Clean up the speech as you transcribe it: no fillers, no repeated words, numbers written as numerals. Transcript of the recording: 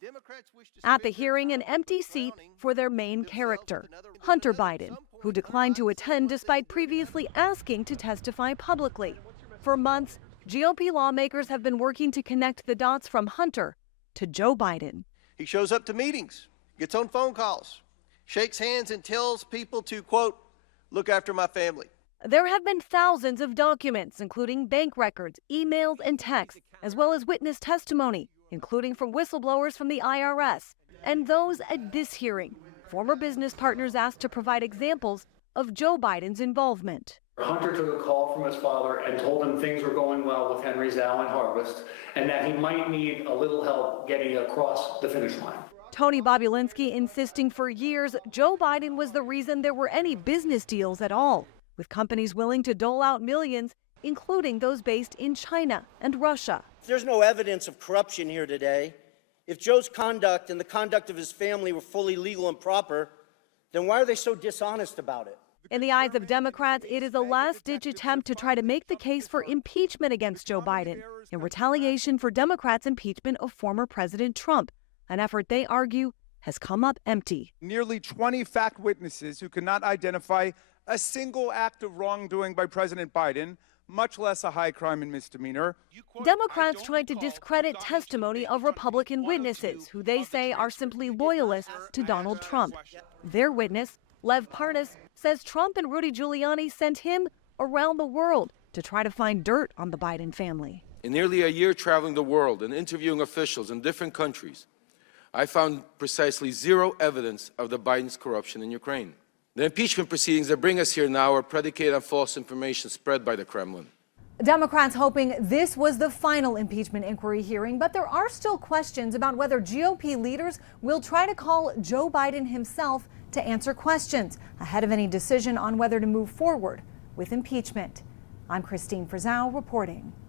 At the hearing, an empty seat for their main character, Hunter Biden, who declined to attend despite previously asking to testify publicly. For months, GOP lawmakers have been working to connect the dots from Hunter to Joe Biden. He shows up to meetings, gets on phone calls, shakes hands and tells people to, quote, look after my family. There have been thousands of documents, including bank records, emails, and texts, as well as witness testimony, including from whistleblowers from the IRS. And those at this hearing, former business partners asked to provide examples of Joe Biden's involvement. Hunter took a call from his father and told him things were going well with Henry's Allen Harvest and that he might need a little help getting across the finish line. Tony Bobulinski insisting for years Joe Biden was the reason there were any business deals at all, with companies willing to dole out millions, including those based in China and Russia. There's no evidence of corruption here today. If Joe's conduct and the conduct of his family were fully legal and proper, then why are they so dishonest about it? In the eyes of Democrats, it is a last-ditch attempt to try to make the case for impeachment against Joe Biden in retaliation for Democrats' impeachment of former President Trump, an effort they argue has come up empty. Nearly 20 fact witnesses who cannot identify a single act of wrongdoing by President Biden, much less a high crime and misdemeanor. Democrats tried to discredit testimony of Republican witnesses who they say are simply loyalists to Donald Trump. Their witness, Lev Parnas, says Trump and Rudy Giuliani sent him around the world to try to find dirt on the Biden family. In nearly a year traveling the world and interviewing officials in different countries, I found precisely zero evidence of the Biden's corruption in Ukraine. The impeachment proceedings that bring us here now are predicated on false information spread by the Kremlin. Democrats hoping this was the final impeachment inquiry hearing, but there are still questions about whether GOP leaders will try to call Joe Biden himself to answer questions ahead of any decision on whether to move forward with impeachment. I'm Christine Frizzau reporting.